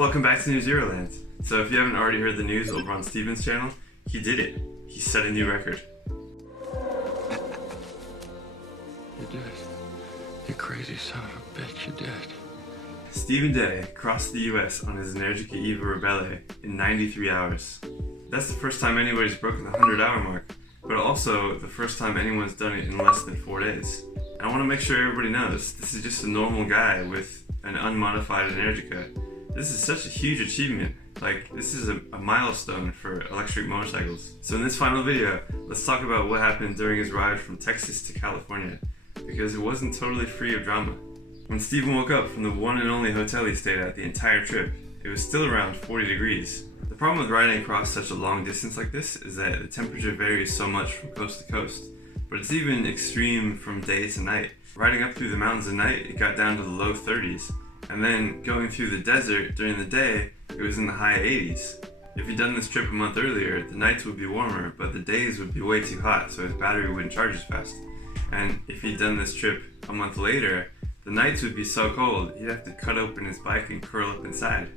Welcome back to NewZeroland. So if you haven't already heard the news over on Steven's channel, he did it. He set a new record. You did. You crazy son of a bitch, you did. Stephen Day crossed the US on his Energica Eva Ribelle in 93 hours. That's the first time anybody's broken the 100-hour mark, but also the first time anyone's done it in less than 4 days. And I want to make sure everybody knows, this is just a normal guy with an unmodified Energica. This is such a huge achievement. Like, this is a milestone for electric motorcycles. So in this final video, let's talk about what happened during his ride from Texas to California, because it wasn't totally free of drama. When Stephen woke up from the one and only hotel he stayed at the entire trip, it was still around 40 degrees. The problem with riding across such a long distance like this is that the temperature varies so much from coast to coast, but it's even extreme from day to night. Riding up through the mountains at night, it got down to the low 30s, and then going through the desert during the day, it was in the high 80s. If he'd done this trip a month earlier, the nights would be warmer, but the days would be way too hot, so his battery wouldn't charge as fast. And if he'd done this trip a month later, the nights would be so cold, he'd have to cut open his bike and curl up inside.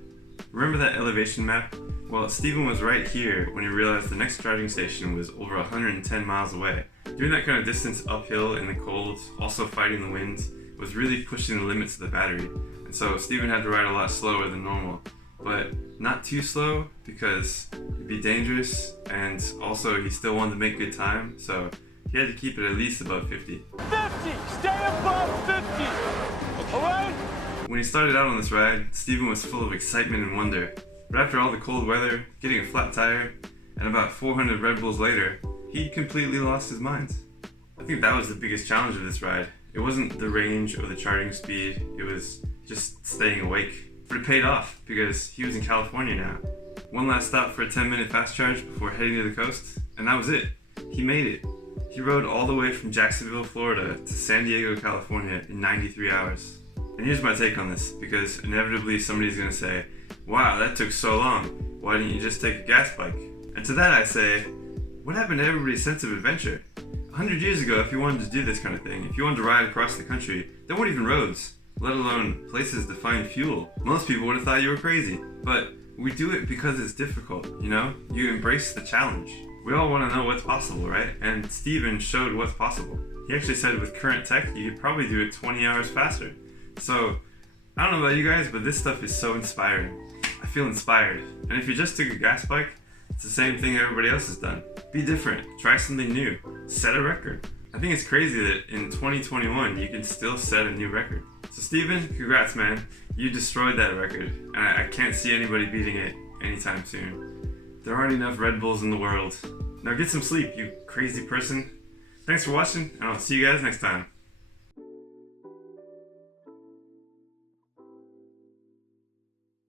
Remember that elevation map? Well, Stephen was right here when he realized the next charging station was over 110 miles away. Doing that kind of distance uphill in the cold, also fighting the wind, was really pushing the limits of the battery. And so Stephen had to ride a lot slower than normal. But not too slow, because it'd be dangerous, and also he still wanted to make good time, so he had to keep it at least above 50. 50! Stay above 50! Alright? When he started out on this ride, Stephen was full of excitement and wonder. But after all the cold weather, getting a flat tire, and about 400 Red Bulls later, he completely lost his mind. I think that was the biggest challenge of this ride. It wasn't the range or the charging speed, it was just staying awake. But it paid off, because he was in California now. One last stop for a 10-minute fast charge before heading to the coast, and that was it. He made it. He rode all the way from Jacksonville, Florida to San Diego, California in 93 hours. And here's my take on this, because inevitably somebody's gonna say, wow, that took so long. Why didn't you just take a gas bike? And to that I say, what happened to everybody's sense of adventure? 100 years ago, if you wanted to do this kind of thing, if you wanted to ride across the country, there weren't even roads, let alone places to find fuel. Most people would have thought you were crazy. But we do it because it's difficult, you know? You embrace the challenge. We all want to know what's possible, right? And Stephen showed what's possible. He actually said with current tech, you could probably do it 20 hours faster. So, I don't know about you guys, but this stuff is so inspiring. I feel inspired. And if you just took a gas bike, it's the same thing everybody else has done. Be different, try something new, set a record. I think it's crazy that in 2021, you can still set a new record. So Stephen, congrats man, you destroyed that record, and I can't see anybody beating it anytime soon. There aren't enough Red Bulls in the world. Now get some sleep, you crazy person. Thanks for watching, and I'll see you guys next time.